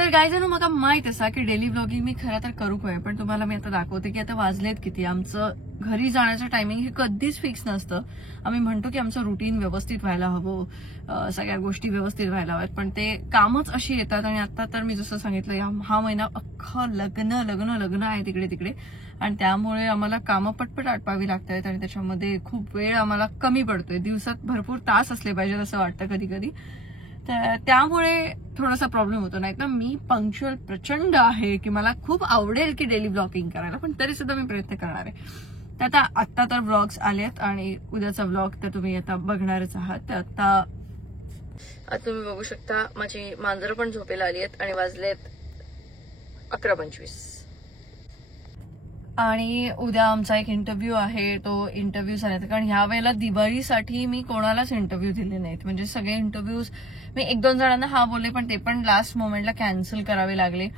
तर काय जण मला माहित असा की डेली व्लॉगिंग मी खरं तर करू काय, पण तुम्हाला मी आता दाखवते की आता वाजलेत किती. आमचं घरी जाण्याचं टायमिंग हे कधीच फिक्स नसतं. आम्ही म्हणतो की आमचं रुटीन व्यवस्थित व्हायला हवं, सगळ्या गोष्टी व्यवस्थित व्हायला हव्यात, पण ते कामच अशी येतात. आणि आता तर मी जसं सांगितलं हा महिना अख्खा लग्न लग्न लग्न आहे तिकडे तिकडे, आणि त्यामुळे आम्हाला कामं पटपट आटपावी लागतात आणि त्याच्यामध्ये खूप वेळ आम्हाला कमी पडतोय. दिवसात भरपूर तास असले पाहिजेत असं वाटतं कधी कधी. तर त्यामुळे थोडासा प्रॉब्लेम होतो. नाही तर मी पंक्च्युअल प्रचंड आहे की मला खूप आवडेल की डेली ब्लॉगिंग करायला, पण तरी सुद्धा मी प्रयत्न करणार आहे. तर आता तर व्लॉग्स आलेत आणि उद्याचा व्लॉग तर तुम्ही आता बघणारच आहात. तर आता तुम्ही बघू शकता माझी मांजरं पण झोपेला आली आहेत आणि वाजलेत 11:25. आणि उद्या आमचा एक इंटरव्ह्यू आहे. तो इंटरव्ह्यू झाला, कारण ह्या वेळेला दिवाळीसाठी मी कोणालाच इंटरव्ह्यू दिले नाहीत. म्हणजे सगळे इंटरव्ह्यूज मी 1-2 जणांना हा बोलले, पण ते पण लास्ट मोमेंटला कॅन्सल करावे लागले.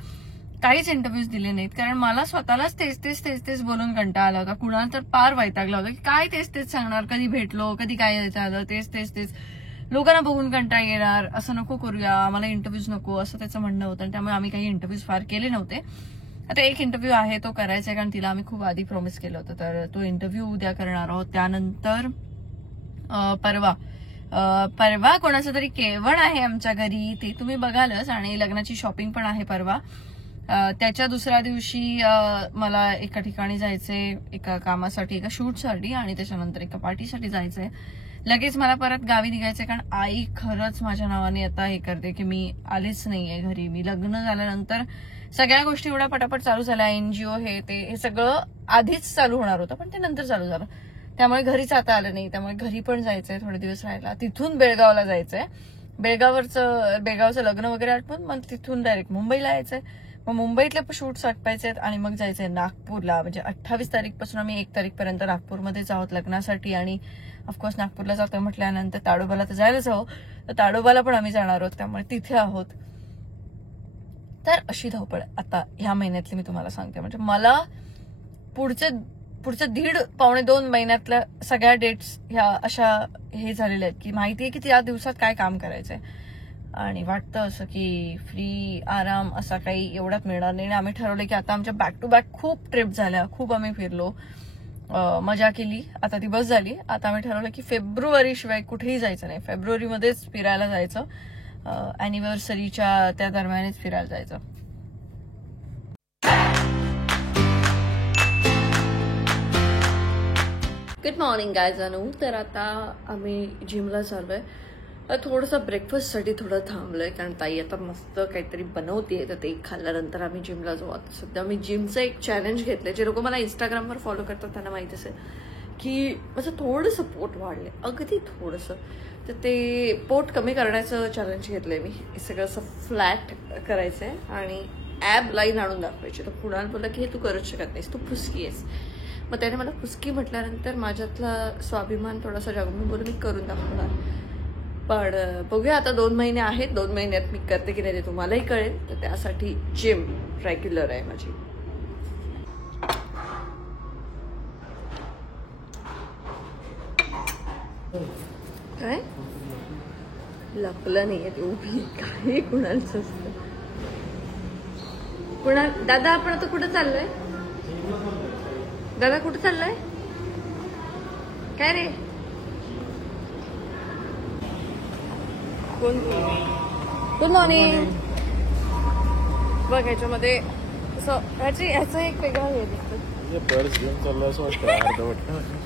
काहीच इंटरव्ह्यूज दिले नाहीत, कारण मला स्वतःलाच तेच बोलून कंटाळा आला होता. कुणाला तर पार वैतागला होता की काय तेच सांगणार, कधी भेटलो कधी काय झालं, तेच लोकांना बघून कंटाळा येणार, असं नको करूया, आम्हाला इंटरव्ह्यूज नको, असं त्याचं म्हणणं होतं. त्यामुळे आम्ही काही इंटरव्ह्यूज फार केले नव्हते. आता एक इंटरव्ह्यू आहे तो करायचा आहे, कारण तिला आम्ही खूप आधी प्रॉमिस केलं होतं. तर तो इंटरव्ह्यू उद्या करणार आहोत. त्यानंतर परवा कोणाचं तरी केवळ आहे आमच्या घरी, ते तुम्ही बघालच. आणि लग्नाची शॉपिंग पण आहे परवा. त्याच्या दुसऱ्या दिवशी मला एका ठिकाणी जायचंय, एका कामासाठी, एका शूटसाठी, आणि त्याच्यानंतर एका पार्टीसाठी जायचंय. लगेच मला परत गावी निघायचंय, कारण आई खरंच माझ्या नावाने आता हे करते की मी आलेच नाहीये घरी. मी लग्न झाल्यानंतर सगळ्या गोष्टी एवढ्या पटापट चालू झाल्या, एनजीओ हे सगळं आधीच चालू होणार होतं, पण ते नंतर चालू झालं. त्यामुळे घरीच आता आलं नाही. त्यामुळे घरी पण जायचंय, थोडे दिवस राहायला. तिथून बेळगावला जायचंय. बेळगावचं लग्न वगैरे आटपून मग तिथून डायरेक्ट मुंबईला यायचंय. मग मुंबईतले शूट्स आटपायचे आहेत आणि मग जायचंय नागपूरला. म्हणजे 28 तारीखपासून आम्ही 1 तारीखपर्यंत नागपूरमध्येच आहोत लग्नासाठी. आणि ऑफकोर्स नागपूरला जातोय म्हटल्यानंतर ताडोबाला तर जायलाच हवं, तर ताडोबाला पण आम्ही जाणार आहोत, त्यामुळे तिथे आहोत. तर अशी धावपळ आता ह्या महिन्यातली मी तुम्हाला सांगते. म्हणजे मला पुढच्या 1.5-2 महिन्यातल्या सगळ्या डेट्स ह्या अशा हे झालेल्या आहेत की माहितीये की त्या दिवसात काय काम करायचंय. आणि वाटतं असं की फ्री आराम असा काही एवढ्यात मिळणार नाही. आम्ही ठरवलं की आता आमच्या बॅक टू बॅक खूप ट्रिप झाल्या, खूप आम्ही फिरलो, मजा केली. आता ती बस झाली. आता आम्ही ठरवलं की फेब्रुवारी शिवाय कुठेही जायचं नाही, फेब्रुवारीमध्येच फिरायला जायचं. अॅनिव्हर्सरीच्या त्या दरम्यानच फिरायला जायचं. Good morning guys. तर आता आम्ही जिमला चाललोय. थोडंसं ब्रेकफास्टसाठी थोडं थांबलोय, कारण ताई आता मस्त काहीतरी बनवतेय, तर ते खाल्ल्यानंतर आम्ही जिमला जाऊ. आता सध्या मी जिमचं एक चॅलेंज घेतलंय. जे लोक मला इंस्टाग्रामवर फॉलो करतात त्यांना माहित असेल की माझं थोडंसं पोट वाढलंय, अगदी थोडंसं. तर ते पोट कमी करण्याचं चॅलेंज घेतलंय मी. हे सगळं असं फ्लॅट करायचंय आणि ॲब लाईन आणून दाखवायची. तर कुणाला बोलला की हे तू करूच शकत नाहीस, तू फुसकी आहेस. मग त्याने मला फुसकी म्हटल्यानंतर माझ्यातला स्वाभिमान थोडासा जागून मी बोलू मी करून दाखवणार. पण बघूया आता 2 महिने आहेत, 2 महिन्यात मी करते की नाही ते तुम्हालाही कळेल. तर त्यासाठी जिम रेग्युलर आहे माझी. काय लपलं नाहीये, ते उभी काही कुणालच असतं. कुणाल दादा आपण आता कुठं चाललोय? दादा कुठं चाललाय? काय रे? Good morning. बघ ह्याच्यामध्ये ह्याचं एक वेगळं हे दिसतं. पर्स घेऊन चाललं असं वाटतं.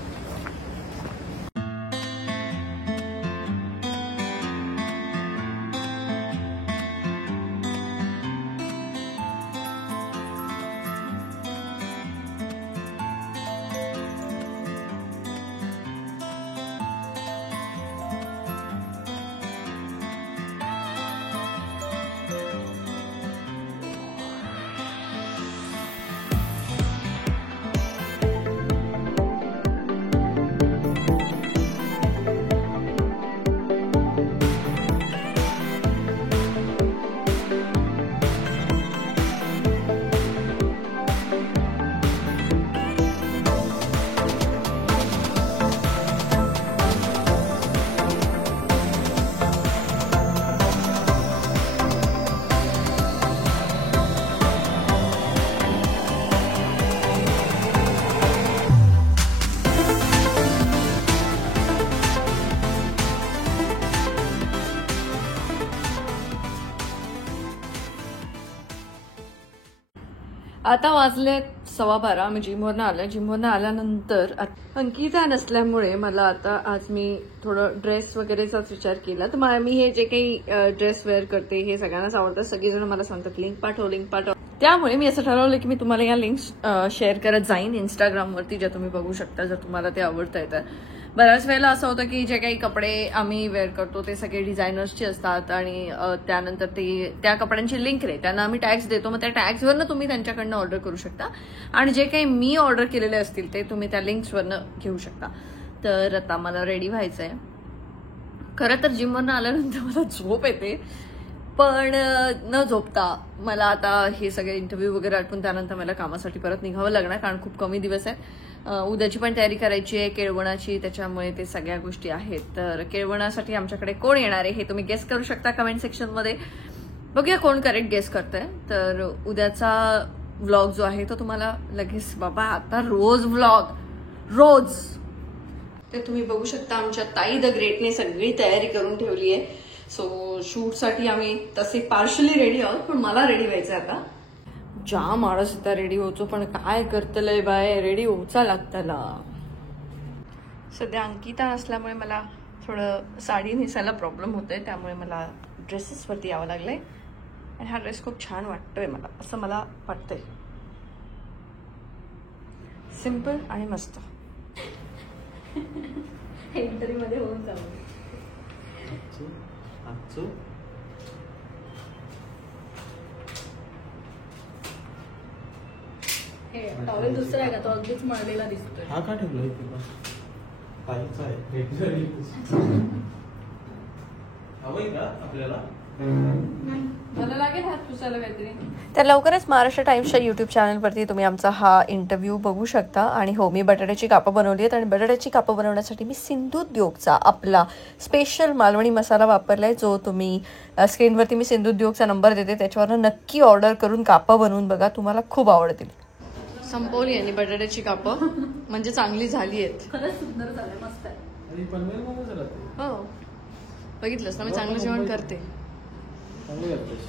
आता वाजले 12:15. आम्ही जिमवरनं आलोय. जिमवरनं आल्यानंतर अंकिता नसल्यामुळे मला आता आज मी थोडं ड्रेस वगैरेचाच विचार केला. तर मी हे जे काही ड्रेस वेअर करते हे सगळ्यांनाच आवडतं. सगळेजण मला सांगतात लिंक पाठव. त्यामुळे मी असं ठरवलं की मी तुम्हाला या लिंक्स शेअर करत जाईन इंस्टाग्रामवरती, ज्या तुम्ही बघू शकता जर तुम्हाला ते आवडतंय तर. बऱ्याच वेळेला असं होतं की जे काही कपडे आम्ही वेअर करतो ते सगळे डिझायनर्सचे असतात आणि त्यानंतर ते त्या कपड्यांची लिंक रे त्यांना आम्ही टॅग्स देतो. मग त्या टॅग्सवरनं तुम्ही त्यांच्याकडनं ऑर्डर करू शकता आणि जे काही मी ऑर्डर केलेले असतील ते तुम्ही त्या लिंक्सवरनं घेऊ शकता. तर आता मला रेडी व्हायचंय. खरं तर जिमवरनं आल्यानंतर मला झोप येते, पण न झोपता मला आता हे सगळे इंटरव्ह्यू वगैरे आटपून त्यानंतर मला कामासाठी परत निघावं लागणार, कारण खूप कमी दिवस आहे. उद्याची पण तयारी करायची आहे केळवणाची, त्याच्यामुळे ते सगळ्या गोष्टी आहेत. तर केळवणासाठी आमच्याकडे कोण येणार आहे हे तुम्ही गेस करू शकता कमेंट सेक्शनमध्ये. बघूया कोण करेक्ट गेस करतंय. तर उद्याचा व्लॉग जो आहे तो तुम्हाला लगेच, बाबा आता रोज व्लॉग रोज, ते तुम्ही बघू शकता. आमच्या ताई द ग्रेटने सगळी तयारी करून ठेवली आहे. सो शूटसाठी आम्ही तसे पार्शली रेडी आहोत, पण मला रेडी व्हायचं आता. जाम आळस येता रेडी होतो, पण काय करतलंय बाय, रेडी होचा लागताला. सध्या अंकिता नसल्यामुळे मला थोडं साडी नेसायला प्रॉब्लेम होतोय, त्यामुळे मला ड्रेसेसवरती यावं लागलंय. आणि हा ड्रेस खूप छान वाटतोय मला, असं मला वाटतंय. सिम्पल आणि मस्त. इंटरव्ह्यू मध्ये होऊन जाऊ. टॉवेल दुसरा आहे का, तो अगदीच मळलेला दिसतोय. हा का ठेवलाय तुला? ताईचा आहे. हवंय का आपल्याला? मला लागेल हात पुसायला काहीतरी. तर लवकरच महाराष्ट्र टाइम्सच्या युट्यूब चॅनलवरती तुम्ही आमचा हा इंटरव्ह्यू बघू शकता. आणि हो, मी बटाट्याची कापं बनवली आहेत आणि बटाट्याची कापं बनवण्यासाठी मी सिंधुद्योगचा आपला स्पेशल मालवणी मसाला वापरलाय, जो तुम्ही स्क्रीनवरती मी सिंधुद्योगचा नंबर देते, त्याच्यावरनं नक्की ऑर्डर करून कापं बनवून बघा, तुम्हाला खूप आवडतील. संपवली आणि बटाट्याची कापं म्हणजे चांगली झाली आहेत. खरंच सुंदर झालंय, मस्त आहे. आणि पनवेलमध्येच राहते. हो, बघितलंस ना मी चांगलं जेवण करते. चांगलं करतेस.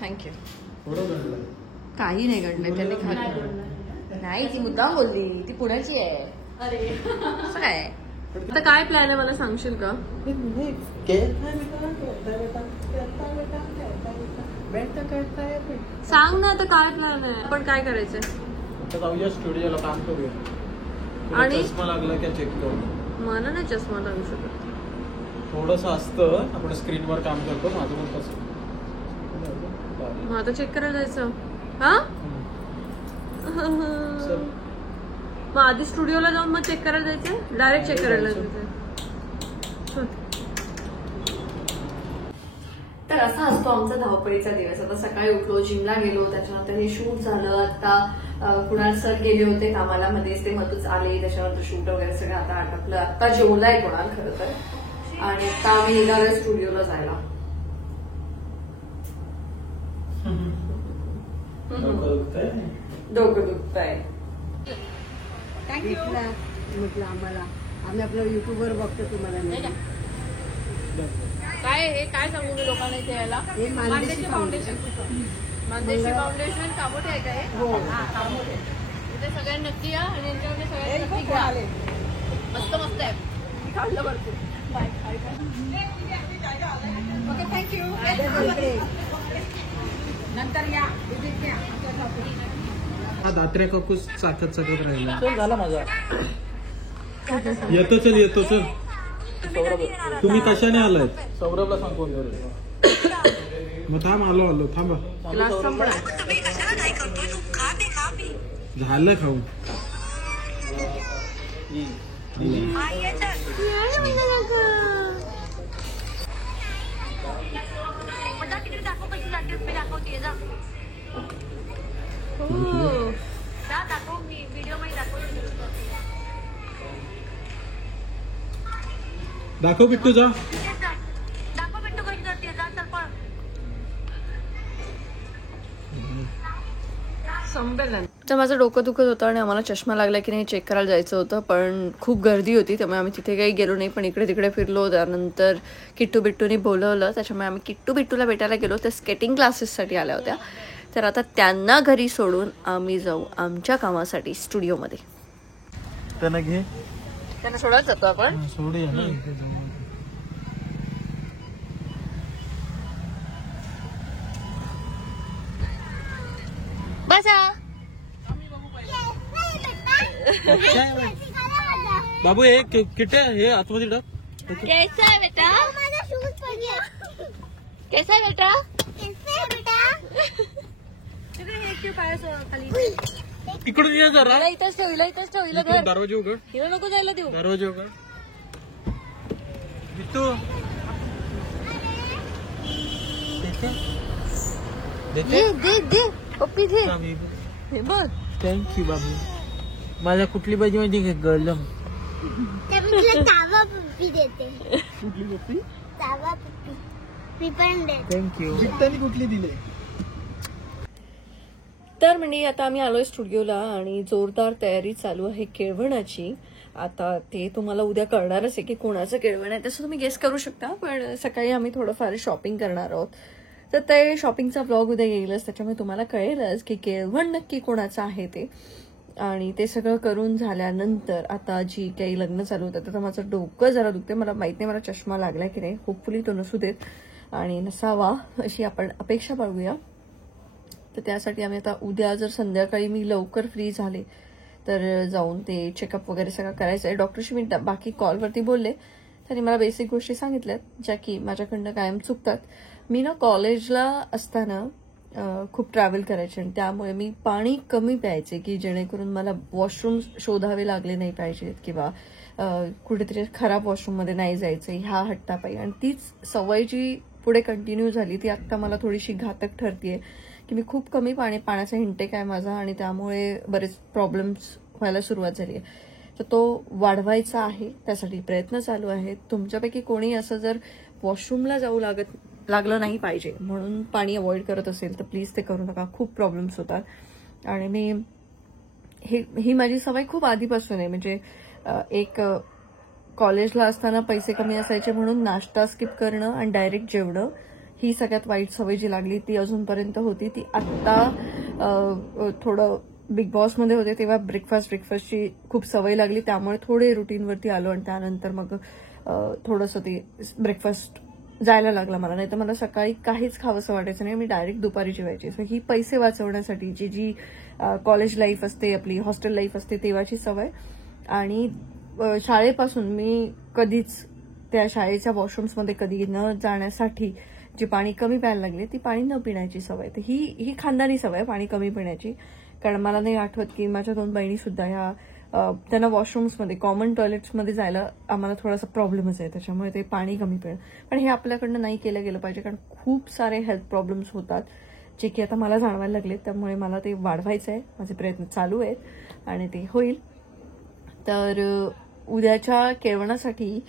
थँक्यू. थोडं घडलंय. काही नाही घडलंय, त्यांनी खाल्लं नाही. ती मुद्दाम बोलली, ती पुण्याची आहे. अरे असं काय आता काय प्लॅन आहे मला सांगशील का? सांग ना आता काय प्लॅन आहे, आपण काय करायचंय? आता जाऊया स्टुडिओला, काम करूया. आणि चष्मा लागला का चेक करू. मला नाही चष्मा लागू शकत. थोडंसं असतं, आपण स्क्रीनवर काम करतो. माझं पण कसं मग आता चेक करायला जायचं. हा मग आधी स्टुडिओला जाऊन मग चेक करायला जायचं, डायरेक्ट चेक करायला जायचं. तर असा असतो आमचा धावपळीचा दिवस. आता सकाळी उठलो, जिमला गेलो, त्याच्यानंतर हे शूट झालं. आता कुणाल सर गेले होते कामाला, मध्येच ते मधूच आले, त्याच्यानंतर शूट वगैरे सगळं आता आटपलं. आता जेवलाय कुणाल खरं तर, आणि आता आम्ही निघालोय स्टुडिओला जायला. डोकं दुखतंय. म्हटलं आम्हाला, आम्ही आपलं युट्यूबवर बघतो तुम्हाला. काय हे काय सांगू मी लोकांना इथे यायला? हे मानदेशी फाउंडेशन. मानदेशी फाउंडेशन कामोठे आहे का हे? हो, इथे सगळ्यांनी नक्की या आणि यांच्याकडे सगळ्यांनी नक्की घ्या. मस्त मस्त आहे, मी काढलं भरपूर. Okay, thank you. नंतर या, हा दात्र्या काकूस चाकत राहिला. चल झाला माझा. येतो चल, येतो चल. तुम्ही कशाने आलाय? सौरभला सांग फोन करू. मग थांब, आलो थांबा. ग्लास संपला. झालं खाऊन. दाखव बिट्टू, जा. तर माझं डोकं दुखत होतं आणि आम्हाला चष्मा लागला की नाही चेक करायला जायचं होतं, पण खूप गर्दी होती, त्यामुळे आम्ही तिथे काही गेलो नाही. पण इकडे तिकडे फिरलो. त्यानंतर किट्टू बिट्टूनी बोलवलं, त्याच्यामुळे आम्ही किट्टू बिट्टूला भेटायला गेलो. त्या स्केटिंग क्लासेससाठी आल्या होत्या, तर आता त्यांना घरी सोडून आम्ही जाऊ आमच्या कामासाठी स्टुडिओमध्ये. त्यांना घे त्यांना सोडत जातो आपण. सोडूया ना इथे जाऊ. बसा. बाबू हे किटे हे आतमध्ये टाक. कैसा है बेटा? कैसा है बेटा? इकडून ये जरा. इथंच ठेव, इथंच ठेव, इकडून दरवाजे उघड. हिला नको जायला देऊ. दरवाजे उघड. बिट्टू दे पप्पी दे. हे बघ. थँक्यू बाबू. माझ्या कुठली भाजी माहिती का गलम. तावा पप्पी देते. कुठली पप्पी. तावा पप्पी मी पण देते. थँक्यू. बिट्टाने कुठली दिली. तर म्हणजे आता आम्ही आलोय स्टुडिओला आणि जोरदार तयारी चालू आहे केळवणाची. आता ते तुम्हाला उद्या कळणारच आहे की कोणाचं केळवण आहे, तसं तुम्ही गेस करू शकता. पण सकाळी आम्ही थोडंफार शॉपिंग करणार आहोत, तर ते शॉपिंगचा व्लॉग उद्या येईलच. त्याच्यामुळे तुम्हाला कळेलच की केळवण नक्की कोणाचं आहे ते. आणि ते सगळं करून झाल्यानंतर आता जी काही लग्न चालू होतं तर माझं डोकं जरा दुखते. मला माहित नाही मला चष्मा लागलाय की नाही. होपफुली तो नसू देत आणि नसावा अशी आपण अपेक्षा बाळगूया. तर त्यासाठी आम्ही आता उद्या जर संध्याकाळी मी लवकर फ्री झाले तर जाऊन ते चेकअप वगैरे सगळं करायचं आहे. डॉक्टरशी मी बाकी कॉलवरती बोलले, त्यांनी मला बेसिक गोष्टी सांगितल्यात ज्या की माझ्याकडनं कायम चुकतात. मी ना कॉलेजला असताना खूप ट्रॅव्हल करायचे आणि त्यामुळे मी पाणी कमी प्यायचे की जेणेकरून मला वॉशरूम शोधावे लागले नाही पाहिजेत किंवा कुठेतरी खराब वॉशरूममध्ये नाही जायचं ह्या हट्टापायी. आणि तीच सवय जी पुढे कंटिन्यू झाली ती आता मला थोडीशी घातक ठरतीये की मी खूप कमी पाण्याचा इंटेक आहे माझा आणि त्यामुळे बरेच प्रॉब्लेम्स व्हायला सुरुवात झाली आहे. तर तो वाढवायचा आहे, त्यासाठी प्रयत्न चालू आहेत. तुमच्यापैकी कोणी असं जर वॉशरूमला जाऊ लागलं नाही पाहिजे म्हणून पाणी अवॉइड करत असेल तर प्लीज ते करू नका. खूप प्रॉब्लेम्स होतात. आणि मी ही माझी सवय खूप आधीपासून आहे. म्हणजे एक कॉलेजला असताना पैसे कमी असायचे म्हणून नाश्ता स्किप करणं आणि डायरेक्ट जेवणं ही सगळ्यात वाईट सवय जी लागली ती अजूनपर्यंत होती. ती आत्ता थोडं बिग बॉसमध्ये होते तेव्हा ब्रेकफास्टची खूप सवय लागली, त्यामुळे थोडे रुटीनवरती आलो आणि त्यानंतर मग थोडंसं ते ब्रेकफास्ट जायला लागला मला. नाही तर मला सकाळी काहीच खावंसं वाटायचं नाही, मी डायरेक्ट दुपारी जेवायची. सो ही पैसे वाचवण्यासाठी जी कॉलेज लाईफ असते आपली, हॉस्टेल लाईफ असते तेव्हाची सवय. आणि शाळेपासून मी कधीच त्या शाळेच्या वॉशरूम्समध्ये कधी न जाण्यासाठी जी पाणी कमी प्यायला लागली ती पाणी न पिण्याची सवय. तर ही खानदानी सवय पाणी कमी पिण्याची. कारण मला नाही आठवत की माझ्या 2 बहिणी सुद्धा ह्या त्यांना वॉशरूम्समध्ये कॉमन टॉयलेट्समध्ये जायला आम्हाला थोडासा प्रॉब्लेमच आहे, त्याच्यामुळे ते पाणी कमी पिणं. पण हे आपल्याकडनं नाही केलं गेलं पाहिजे कारण खूप सारे हेल्थ प्रॉब्लेम्स होतात जे की आता मला जाणवायला लागले. त्यामुळे मला ते वाढवायचं आहे, माझे प्रयत्न चालू आहेत आणि ते होईल. तर उद्याच्या केळवणासाठी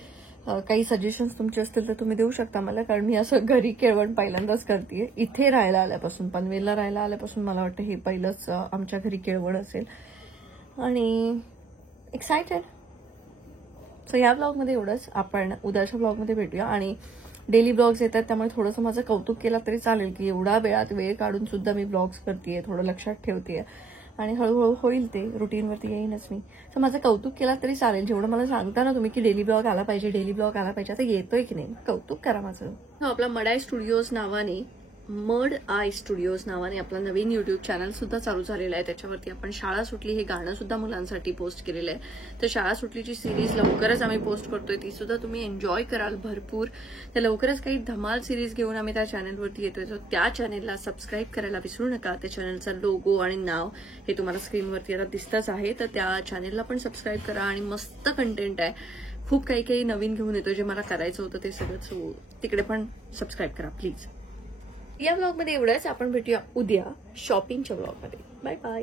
काही सजेशन्स तुमचे असतील तर तुम्ही देऊ शकता मला, कारण मी असं घरी केळवण पहिल्यांदाच करतेय. इथे राहायला आल्यापासून, पनवेलला राहायला आल्यापासून मला वाटतं हे पहिलंच आमच्या घरी केळवण असेल आणि एक्सायटेड. सो या ब्लॉगमध्ये एवढंच. आपण उद्याच्या ब्लॉगमध्ये भेटूया आणि डेली ब्लॉग्स येतात त्यामुळे थोडंसं माझं कौतुक केलं तरी चालेल की एवढा वेळात वेळ काढून सुद्धा मी ब्लॉग्स करतेय, थोडं लक्षात ठेवतेय आणि हळूहळू होईल ते रुटीनवरती येईनच मी. तर माझं कौतुक केला तरी चालेल. जेवढं मला सांगता ना तुम्ही की डेली ब्लॉग आला पाहिजे, डेली ब्लॉग आला पाहिजे, आता येतोय की नाही कौतुक करा माझं. आपला मडाय स्टुडिओज नावाने, मड आय स्टुडिओज नावाने आपला नवीन युट्यूब चॅनल सुद्धा चालू झालेला आहे. त्याच्यावरती आपण शाळा सुटली हे गाणं सुद्धा मुलांसाठी पोस्ट केलेलं आहे. तर शाळा सुटलीची सिरीज लवकरच आम्ही पोस्ट करतोय, ती सुद्धा तुम्ही एन्जॉय कराल भरपूर. तर लवकरच काही धमाल सिरीज घेऊन आम्ही त्या चॅनलवरती येतोय. तर त्या चॅनलला सबस्क्राईब करायला विसरू नका. त्या चॅनलचा लोगो आणि नाव हे तुम्हाला स्क्रीनवरती आता दिसतच आहे. तर त्या चॅनलला पण सबस्क्राईब करा आणि मस्त कंटेंट आहे, खूप काही नवीन घेऊन येतोय जे मला करायचं होतं ते सगळं. सो तिकडे पण सबस्क्राईब करा प्लीज. या ब्लॉगमध्ये एवढंच. आपण भेटूया उद्या शॉपिंगच्या ब्लॉगमध्ये. Bye bye.